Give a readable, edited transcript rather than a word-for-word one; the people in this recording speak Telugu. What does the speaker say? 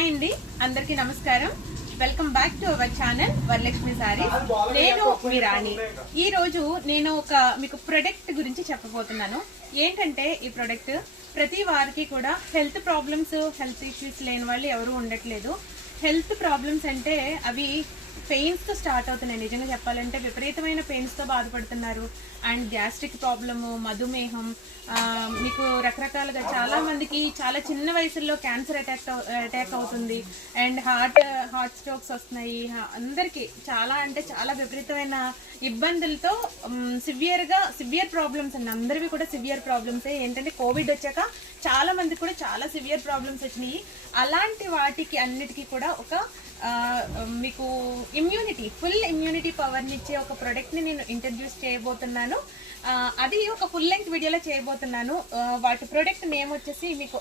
హాయ్ అండి, అందరికీ నమస్కారం. Welcome back to our channel Varalakshmi saris. నేను మీ రాణి. ఈ రోజు నేను మీకు ప్రొడక్ట్ గురించి చెప్పబోతున్నాను. ఏంటంటే ఈ ప్రొడక్ట్ ప్రతి వారికి కూడా హెల్త్ ప్రాబ్లమ్స్, హెల్త్ ఇష్యూస్ లేని వాళ్ళు ఎవరు ఉండట్లేదు. హెల్త్ ప్రాబ్లమ్స్ అంటే అవి పెయిన్స్తో స్టార్ట్ అవుతున్నాయి. నిజంగా చెప్పాలంటే విపరీతమైన పెయిన్స్తో బాధపడుతున్నారు. అండ్ గ్యాస్ట్రిక్ ప్రాబ్లము, మధుమేహం, మీకు రకరకాలుగా చాలా మందికి చాలా చిన్న వయసులో క్యాన్సర్ అటాక్ అవుతుంది. అండ్ హార్ట్ స్ట్రోక్స్ వస్తున్నాయి. అందరికీ చాలా అంటే చాలా విపరీతమైన ఇబ్బందులతో సివియర్ ప్రాబ్లమ్స్ అండి. అందరివి కూడా సివియర్ ప్రాబ్లమ్సే. ఏంటంటే కోవిడ్ వచ్చాక చాలా మందికి కూడా చాలా సివియర్ ప్రాబ్లమ్స్ వచ్చినాయి. అలాంటి వాటికి అన్నిటికీ కూడా మీకు ఫుల్ ఇమ్యూనిటీ పవర్ని ఇచ్చే ఒక ప్రోడక్ట్ని నేను ఇంట్రడ్యూస్ చేయబోతున్నాను. అది ఒక ఫుల్ లెంగ్త్ వీడియోలో చేయబోతున్నాను. వాటి ప్రోడక్ట్ నేమ్ వచ్చేసి మీకు